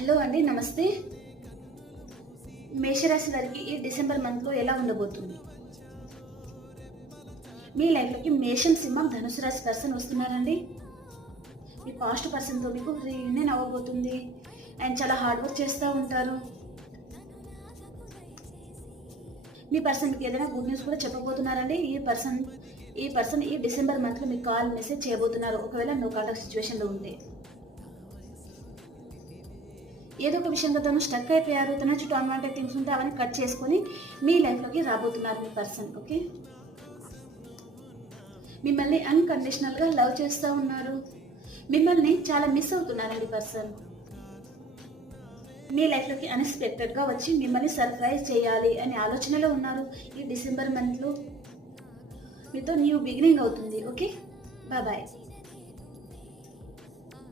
Hello అండి, నమస్తే. మేషరాశి వారికి ఈ డిసెంబర్ మంత్లో ఎలా ఉండబోతుంది? మీ లైఫ్లోకి మేషం, సింహం, ధనుసు రాశి పర్సన్ వస్తున్నారండి. మీ పాస్ట్ పర్సన్తో మీకు రీయూనియన్ అవ్వబోతుంది. అండ్ చాలా హార్డ్ వర్క్ చేస్తూ ఉంటారు. మీ పర్సన్ మీకు ఏదైనా గుడ్ న్యూస్ కూడా చెప్పబోతున్నారండి. ఈ పర్సన్ ఈ డిసెంబర్ మంత్లో మీకు కాల్ మెసేజ్ చేయబోతున్నారు, ఒకవేళ నో కాంటాక్ట్ సిచ్యువేషన్లో ఉంటే. ఏదో ఒక విషయంలో తను స్టక్ అయిపోయారు, తన చుట్టూ అన్వాంటెడ్ థింగ్స్ ఉంటే అవన్నీ కట్ చేసుకొని మీ లైఫ్లోకి రాబోతున్నారు మీ పర్సన్. ఓకే, మిమ్మల్ని అన్కండిషనల్గా లవ్ చేస్తూ ఉన్నారు. మిమ్మల్ని చాలా మిస్ అవుతున్నారండి పర్సన్. మీ లైఫ్లోకి అన్ఎక్స్పెక్టెడ్గా వచ్చి మిమ్మల్ని సర్ప్రైజ్ చేయాలి అనే ఆలోచనలో ఉన్నారు. ఈ డిసెంబర్ మంత్లో మీతో న్యూ బిగినింగ్ అవుతుంది. Okay, bye bye.